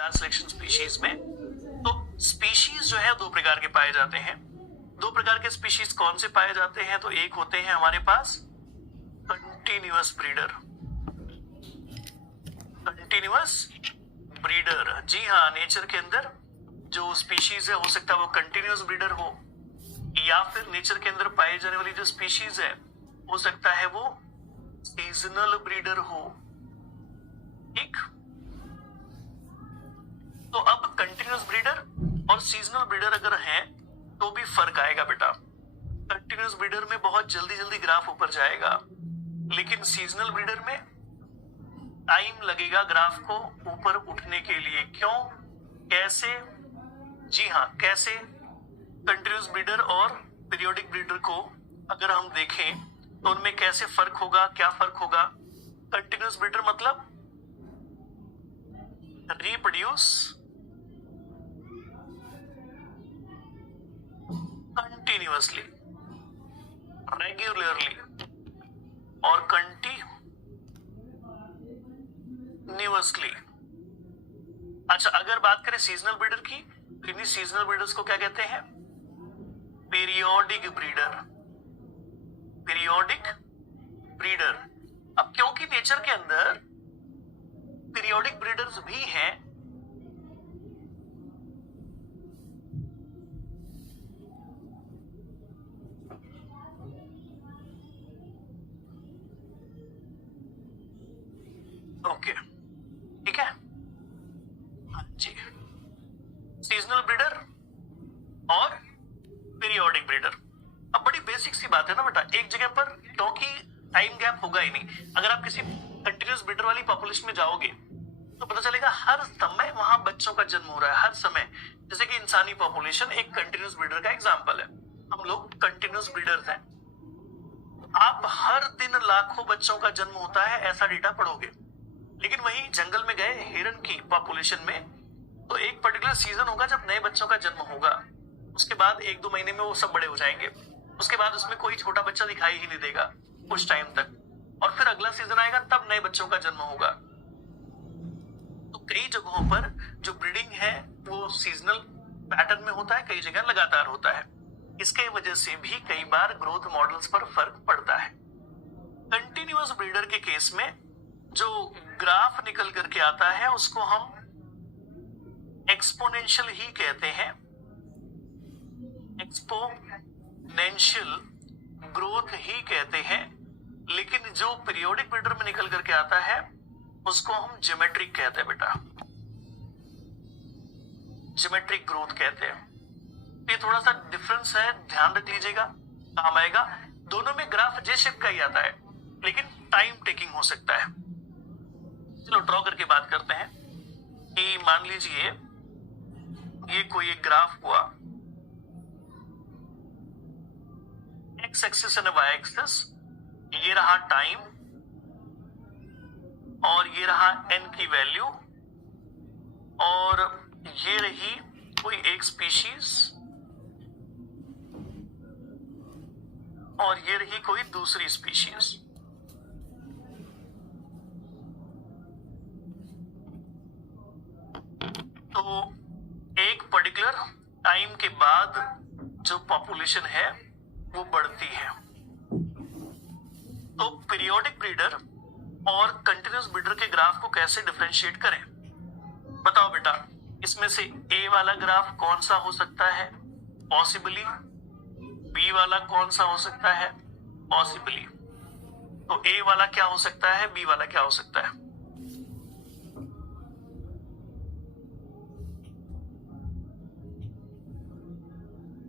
यार selection species में। तो स्पीशीज जो है दो प्रकार के पाए जाते हैं। दो प्रकार के स्पीशीज कौन से पाए जाते हैं? तो एक होते हैं हमारे पास कंटिन्यूअस ब्रीडर। कंटिन्यूअस ब्रीडर, जी हाँ, नेचर के अंदर जो स्पीशीज है हो सकता है वो कंटिन्यूअस ब्रीडर हो, या फिर नेचर के अंदर पाई जाने वाली जो स्पीशीज है हो सकता है वो सीजनल ब्रीडर हो। ठीक, तो अब कंटिन्यूअस ब्रीडर और सीजनल ब्रीडर अगर हैं तो भी फर्क आएगा बेटा। कंटिन्यूअस ब्रीडर में बहुत जल्दी जल्दी ग्राफ ऊपर जाएगा, लेकिन सीजनल ब्रीडर में टाइम लगेगा ग्राफ को ऊपर उठने के लिए। क्यों, कैसे? जी हाँ, कैसे? कंटिन्यूअस ब्रीडर और पीरियोडिक ब्रीडर को अगर हम देखें तो उनमें कैसे फर्क होगा, क्या फर्क होगा? कंटिन्यूअस ब्रीडर मतलब रिप्रोड्यूस कंटिन्यूअसली, रेगुलरली और कंटिन्यूअसली। अच्छा, अगर बात करें सीजनल ब्रीडर की, इन्हीं सीजनल ब्रीडर्स को क्या कहते हैं? Periodic breeder. Periodic breeder. अब क्योंकि नेचर के अंदर पीरियोडिक ब्रीडर्स भी हैं, ओके, ठीक है, हाँ जी, सीजनल ब्रीडर और पीरियोडिक ब्रीडर। अब बड़ी बेसिक सी बात है ना बेटा, एक जगह पर क्योंकि टाइम गैप होगा ही नहीं। अगर आप किसी कंटिन्यूअस ब्रीडर वाली पॉपुलेशन में जाओगे तो पता चलेगा हर समय वहां बच्चों का जन्म हो रहा है, हर समय। जैसे कि इंसानी पॉपुलेशन एक कंटिन्यूअस ब्रीडर का एग्जांपल है, हम लोग कंटिन्यूअस ब्रीडर्स हैं। आप हर दिन लाखों बच्चों का जन्म होता है ऐसा डेटा पढ़ोगे, लेकिन वही जंगल में गए हिरन की पॉपुलेशन में तो एक पर्टिकुलर सीजन होगा जब नए बच्चों का जन्म होगा, उसके बाद 1-2 महीने में वो सब बड़े हो जाएंगे, उसके बाद उसमें कोई छोटा बच्चा दिखाई ही नहीं देगा कुछ टाइम तक, और फिर अगला सीजन आएगा तब नए बच्चों का जन्म होगा। तो कई जगहों पर जो ब्रीडिंग है वो सीजनल पैटर्न में होता है, कई जगह लगातार होता है। इसके वजह से भी कई बार ग्रोथ मॉडल्स पर फर्क पड़ता है। कंटिन्यूअस ब्रीडर के केस में जो ग्राफ निकल करके आता है उसको हम एक्सपोनेंशियल ही कहते हैं, एक्सपोनेंशियल ग्रोथ ही कहते हैं। लेकिन जो पीरियोडिक ब्रीडर में निकल करके आता है उसको हम ज्योमेट्रिक कहते हैं बेटा, ज्योमेट्रिक ग्रोथ कहते हैं। ये थोड़ा सा डिफरेंस है, ध्यान रख लीजिएगा, काम आएगा। दोनों में ग्राफ जे शेप का ही आता है, लेकिन टाइम टेकिंग हो सकता है। चलो ड्रॉ करके बात करते हैं कि मान लीजिए ये कोई एक ग्राफ हुआ, X axis and Y axis, ये रहा टाइम और ये रहा एन की वैल्यू, और ये रही कोई एक स्पीशीज और ये रही कोई दूसरी स्पीशीज। तो एक पर्टिकुलर टाइम के बाद जो पॉपुलेशन है वो बढ़ती है। तो पीरियोडिक ब्रीडर और कंटिन्यूअस ब्रीडर के ग्राफ को कैसे डिफरेंशिएट करें? बताओ बेटा, इसमें से ए वाला ग्राफ कौन सा हो सकता है? पॉसिबली। बी वाला कौन सा हो सकता है? पॉसिबली। तो ए वाला क्या हो सकता है, बी वाला क्या हो सकता है?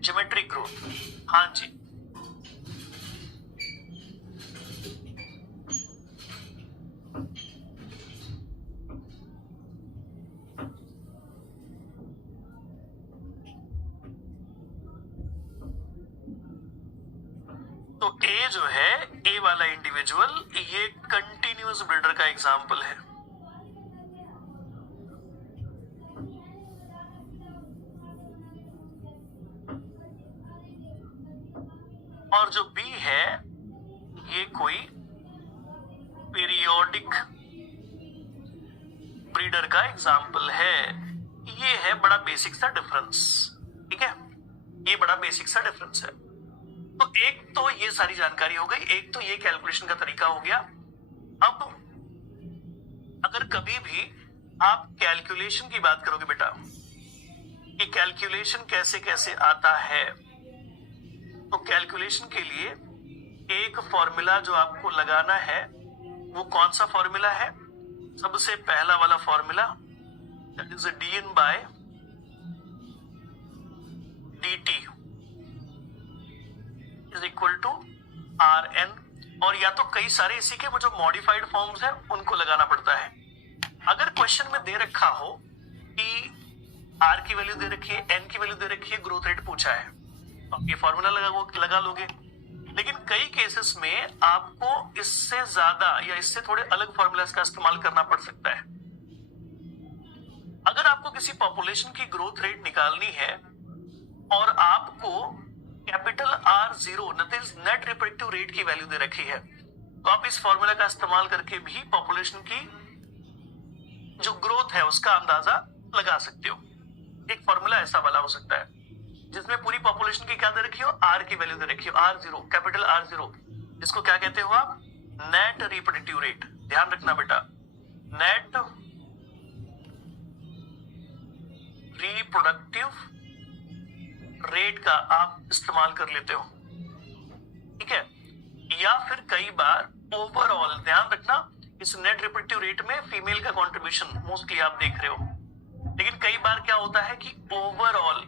ज्योमेट्रिक ग्रोथ, हाँ जी। तो ए जो है, ए वाला इंडिविजुअल, ये कंटिन्यूअस ब्रीडर का एग्जाम्पल है। और जो बी है ये कोई पीरियोडिक ब्रीडर का एग्जाम्पल है। ये है बड़ा बेसिक सा डिफरेंस, ठीक है, ये बड़ा बेसिक सा डिफरेंस है। तो एक तो ये सारी जानकारी हो गई, एक तो ये कैलकुलेशन का तरीका हो गया। अब अगर कभी भी आप कैलकुलेशन की बात करोगे बेटा कि कैलकुलेशन कैसे कैसे आता है, तो कैलकुलेशन के लिए एक फॉर्मूला जो आपको लगाना है वो कौन सा फॉर्मूला है? सबसे पहला वाला formula, that is dn by dt is equal to rn, और या तो कई सारे इसी के वो जो मॉडिफाइड फॉर्म्स है उनको लगाना पड़ता है। अगर क्वेश्चन में दे रखा हो कि r की वैल्यू दे रखी है, n की वैल्यू दे रखी है, ग्रोथ रेट पूछा है, तो आप ये फॉर्मूला लगा लोगे। लेकिन कई केसेस में आपको इससे ज्यादा या इससे थोड़े अलग फॉर्मूलास का इस्तेमाल करना पड़ सकता है। अगर आपको किसी पॉपुलेशन की ग्रोथ रेट निकालनी है और आपको capital R0 net reproductive rate की वैल्यू दे रखी है, तो आप इस फॉर्मूला का इस्तेमाल करके भी पॉपुलेशन की जो ग्रोथ है उसका अंदाजा लगा सकते हो। एक फॉर्मूला ऐसा वाला हो सकता है जिसमें पूरी पॉपुलेशन की क्या दे रखी हो, R की वैल्यू दे रखी हो, R0, कैपिटल R0, जिसको क्या कहते हो आप? Net reproductive rate. ध्यान रखना बेटा, नेट रिप्रोडक्टिव रेट का आप इस्तेमाल कर लेते हो, ठीक है। या फिर कई बार ओवरऑल, ध्यान रखना इस नेट रिप्रोडक्टिव रेट में फीमेल का कंट्रीब्यूशन मोस्टली आप देख रहे हो, लेकिन कई बार क्या होता है कि ओवरऑल,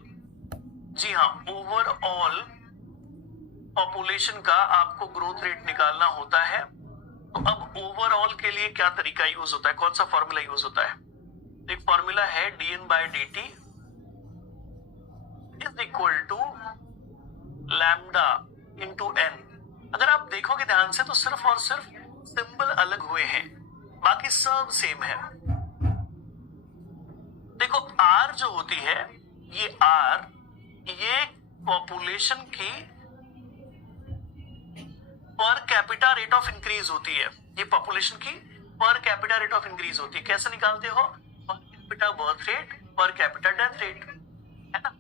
जी हाँ, ओवरऑल पॉपुलेशन का आपको ग्रोथ रेट निकालना होता है। तो अब ओवरऑल के लिए क्या तरीका यूज होता है, कौन सा फॉर्मूला यूज होता है? एक फॉर्मूला है dn by dt is equal to lambda into n। अगर आप देखोगे ध्यान से तो सिर्फ और सिर्फ सिंबल अलग हुए हैं, बाकी सब सेम है। देखो R जो होती है, ये R, ये पॉपुलेशन की per capita rate of increase होती है। ये पॉपुलेशन की per capita rate of increase होती है। कैसे निकालते हो? Per capita birth rate, per capita death rate, है ना।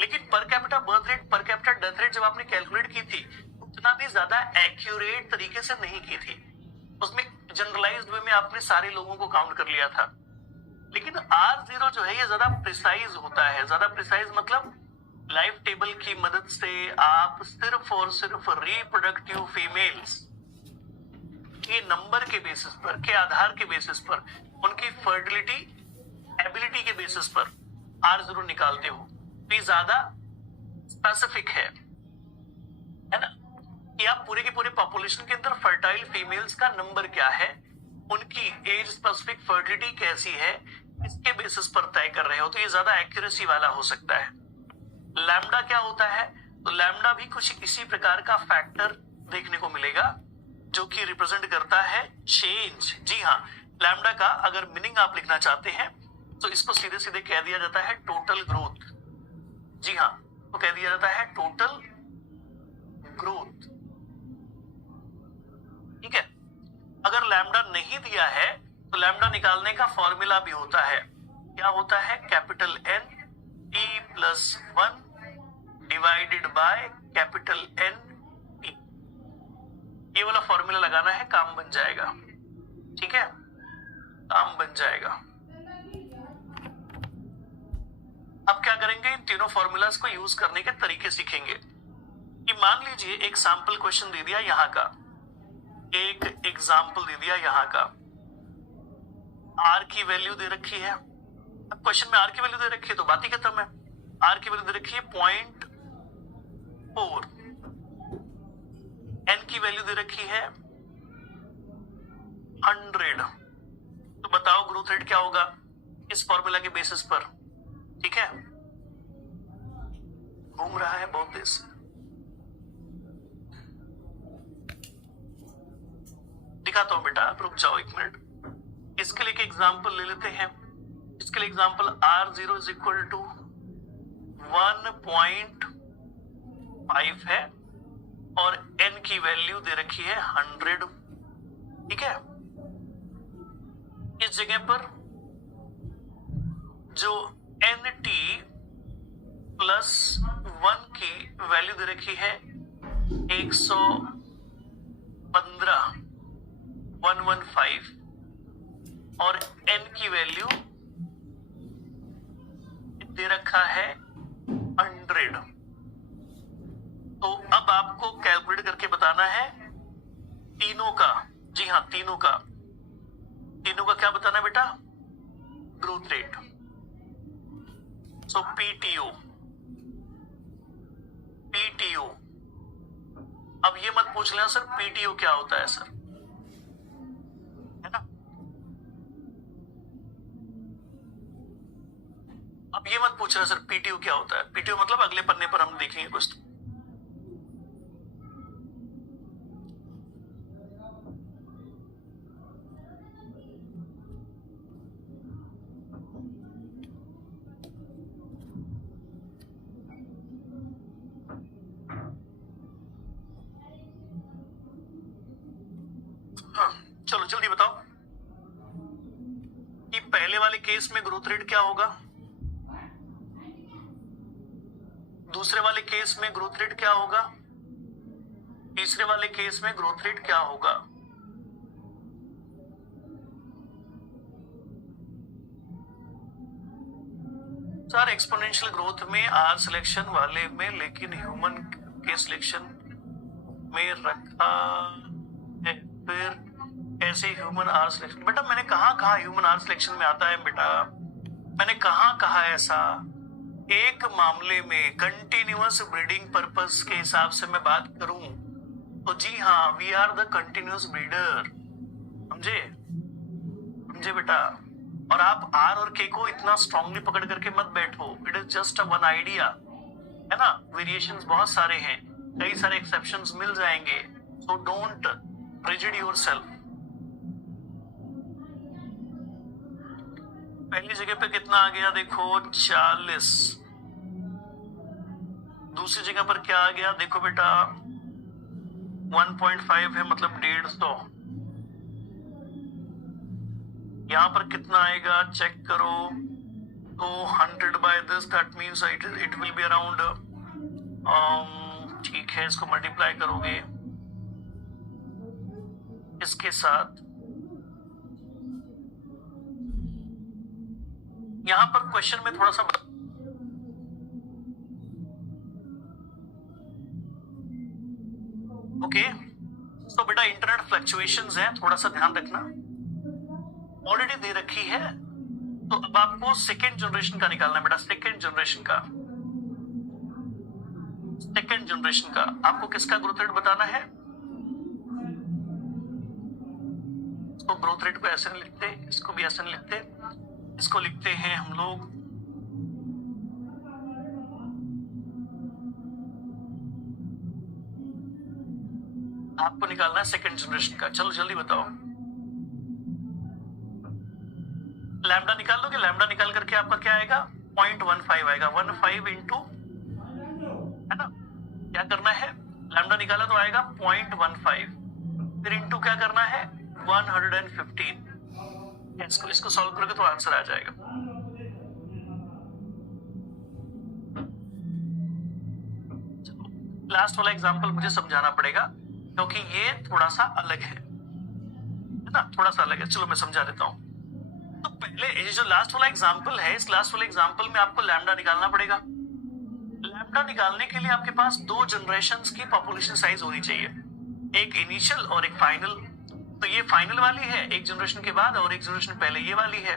लेकिन per capita birth rate, per capita death rate जब आपने कैलकुलेट की थी, उतना भी ज्यादा एक्यूरेट तरीके से नहीं की थी। उसमें जनरलाइज्ड वे में आपने सारे लोगों को काउंट कर लिया था। लेकिन R0 जो है ये ज्यादा प्रिसाइज होता है। ज्यादा प्रिसाइज मतलब लाइफ टेबल की मदद से आप सिर्फ और सिर्फ रिप्रोडक्टिव फीमेल्स के नंबर के बेसिस पर, के आधार के बेसिस पर, उनकी फर्टिलिटी एबिलिटी के बेसिस पर R0 निकालते हो। तो ये ज्यादा स्पेसिफिक है ना, कि आप पूरे के पूरे पॉपुलेशन के अंदर फर्टाइल फीमेल्स का नंबर क्या है, उनकी एज स्पेसिफिक फर्टिलिटी कैसी है, इसके बेसिस पर तय कर रहे हो। तो ये ज्यादा एक्यूरेसी वाला हो सकता है। लैम्डा क्या होता है? तो लैम्डा भी कुछ इसी प्रकार का फैक्टर देखने को मिलेगा जो कि रिप्रेजेंट करता है चेंज। जी हाँ, लैम्डा का अगर मीनिंग आप लिखना चाहते हैं तो इसको सीधे सीधे कह दिया जाता है टोटल ग्रोथ। जी हाँ, तो कह दिया जाता है टोटल ग्रोथ, ठीक है। अगर लैम्डा नहीं दिया है तो लैम्डा निकालने का फॉर्मूला भी होता है। क्या होता है? Capital N T plus 1 divided by capital N T। ये वाला फॉर्मूला लगाना है, काम बन जाएगा, ठीक है, काम बन जाएगा। अब क्या करेंगे? इन तीनों फॉर्मूलाज को यूज करने के तरीके सीखेंगे। कि मान लीजिए एक सैंपल क्वेश्चन दे दिया यहां का, एक एग्जाम्पल दे दिया यहां का, R की वैल्यू दे रखी है। अब क्वेश्चन में R की वैल्यू दे रखी है तो बात ही खत्म है। R की वैल्यू दे रखी है 0.4, N की वैल्यू दे रखी है 100। तो बताओ ग्रोथ रेट क्या होगा इस फॉर्मूला के बेसिस पर, ठीक है। घूम रहा है बहुत देर से, दिखाता हूं बेटा, आप रुक जाओ एक मिनट। इसके लिए एक एग्जांपल ले लेते हैं। इसके लिए example R0 is equal to 1.5 है और N की वैल्यू दे रखी है 100, ठीक है। इस जगह पर जो NT प्लस 1 की वैल्यू दे रखी है 115 और n की वैल्यू दे रखा है 100। तो अब आपको कैलकुलेट करके बताना है तीनों का, जी हाँ तीनों का क्या बताना है बेटा, ग्रोथ रेट। सो PTO अब ये मत पूछ लेना सर PTO क्या होता है सर, है ना। अब ये मत पूछ रहा सर PTO क्या होता है, PTO मतलब अगले पन्ने पर हम देखेंगे कुछ। चलो जल्दी बताओ कि पहले वाले केस में ग्रोथ रेट क्या होगा, दूसरे वाले केस में ग्रोथ रेट क्या होगा, तीसरे वाले केस में ग्रोथ रेट क्या होगा। सर एक्सपोनेंशियल ग्रोथ में आर सिलेक्शन वाले में, लेकिन ह्यूमन के सिलेक्शन में रखा है, फिर कैसे ह्यूमन आर सिलेक्शन। बेटा मैंने कहा ह्यूमन आर सिलेक्शन में आता है बेटा, मैंने कहा ऐसा। एक मामले में कंटिन्यूअस ब्रीडिंग पर्पस के हिसाब से मैं बात करूं तो जी हाँ we are the continuous breeder, समझे बेटा। और आप आर और के को इतना स्ट्रांगली पकड़ करके मत बैठो, it is just a one idea, है ना। वेरिएशंस बहुत सारे हैं, कई सारे एक्सेप्शंस मिल जाएंगे, सो डोंट रिजिड योरसेल्फ। पहली जगह पे कितना आ गया देखो 40, दूसरी जगह पर क्या आ गया देखो बेटा 1.5 है मतलब 150। यहां पर कितना आएगा चेक करो, तो 100 by this that means it will be around, ठीक है इसको मल्टीप्लाई करोगे इसके साथ। यहां पर क्वेश्चन में थोड़ा सा ओके, तो बेटा इंटरनेट फ्लक्चुएशंस हैं, थोड़ा सा ध्यान रखना। ऑलरेडी दे रखी है, तो अब आपको सेकेंड जनरेशन का निकालना है बेटा। सेकेंड जनरेशन का आपको किसका ग्रोथ रेट बताना है। इसको ग्रोथ रेट को ऐसे नहीं लिखते, इसको भी ऐसे नहीं लिखते, इसको लिखते हैं हम लोग आपको निकालना है सेकेंड जनरेशन का। चलो जल्दी बताओ, लैम्डा निकाल लोगे, लैम्डा निकाल करके आपका क्या आएगा 0.15 आएगा, 15 इंटू, है ना। क्या करना है, लैम्डा निकाला तो आएगा 0.15, फिर इंटू क्या करना है 115। इसको सॉल्व करोगे तो आंसर आ जाएगा। लास्ट वाला एग्जांपल मुझे समझाना पड़ेगा क्योंकि ये थोड़ा सा अलग है ना, थोड़ा सा अलग है। चलो मैं समझा देता हूं। तो पहले ये जो लास्ट वाला एग्जांपल है, इस लास्ट वाले एग्जांपल में आपको लैम्डा निकालना पड़ेगा। लैम्डा निकालने के लिए आपके पास दो जनरेशंस की पॉपुलेशन साइज होनी चाहिए, एक इनिशियल और एक फाइनल। तो ये फाइनल वाली है, एक जनरेशन के बाद, और एक जनरेशन पहले ये वाली है।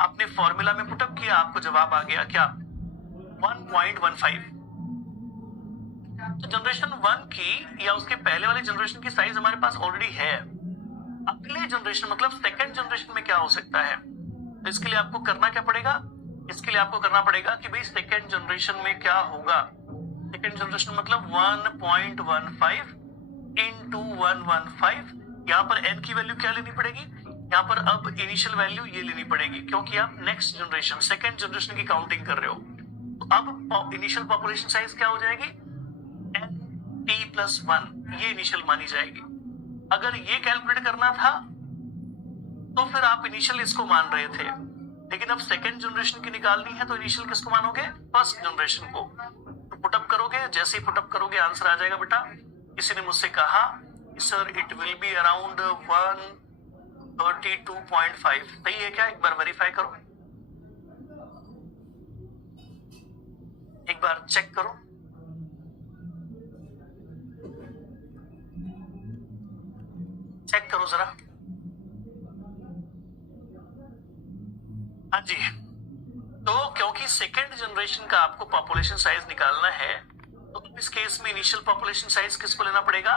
आपने फॉर्मूला में पुटअप किया, आपको जवाब आ गया क्या 1.15। तो जनरेशन 1 की या उसके पहले वाले जनरेशन की साइज हमारे पास ऑलरेडी है। अगले जनरेशन मतलब सेकंड जनरेशन में क्या हो सकता है, तो इसके लिए आपको करना क्या पड़ेगा, इसके लिए आपको करना पड़ेगा कि भाई सेकंड जनरेशन में क्या होगा। सेकंड जनरेशन मतलब 1.15 इंटू 115। यहाँ पर n की वैल्यू क्या लेनी पड़ेगी, यहाँ पर अब इनिशियल वैल्यू ये लेनी पड़ेगी क्योंकि आप नेक्स्ट जनरेशन सेकंड जनरेशन की काउंटिंग कर रहे हो। तो अब इनिशियल पॉपुलेशन साइज क्या हो जाएगी nt+1, ये इनिशियल मानी जाएगी। अगर ये कैलकुलेट करना था तो फिर आप इनिशियल इसको मान रहे थे, लेकिन अब सेकेंड जनरेशन की निकालनी है तो इनिशियल किसको मानोगे? फर्स्ट जनरेशन को। तो पुटअप करोगे, जैसे ही पुटअप करोगे आंसर आ जाएगा बेटा। किसी ने मुझसे कहा sir it will be around 132.5, सही है क्या? एक बार वेरीफाई करो, एक बार चेक करो। चेक करो जरा। हाँ जी, तो क्योंकि सेकेंड जनरेशन का आपको पॉपुलेशन साइज निकालना है तो इस केस में इनिशियल पॉपुलेशन साइज किसको लेना पड़ेगा?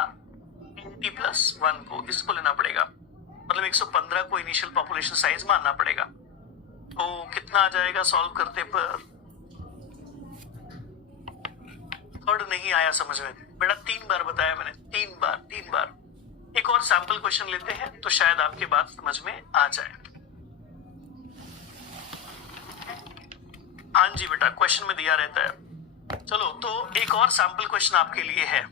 T+1 को, इसको लेना पड़ेगा। मतलब 115 को इनिशियल पॉपुलेशन साइज मानना पड़ेगा। तो कितना आ जाएगा सॉल्व करते पर? थर्ड नहीं आया समझ में बेटा, 3 बार बताया मैंने, 3 बार। एक और सैंपल क्वेश्चन लेते हैं तो शायद आपकी बात समझ में आ जाए। हाँ जी बेटा, क्वेश्चन में दिया रहता है। चलो तो एक और सैंपल क्वेश्चन आपके लिए है।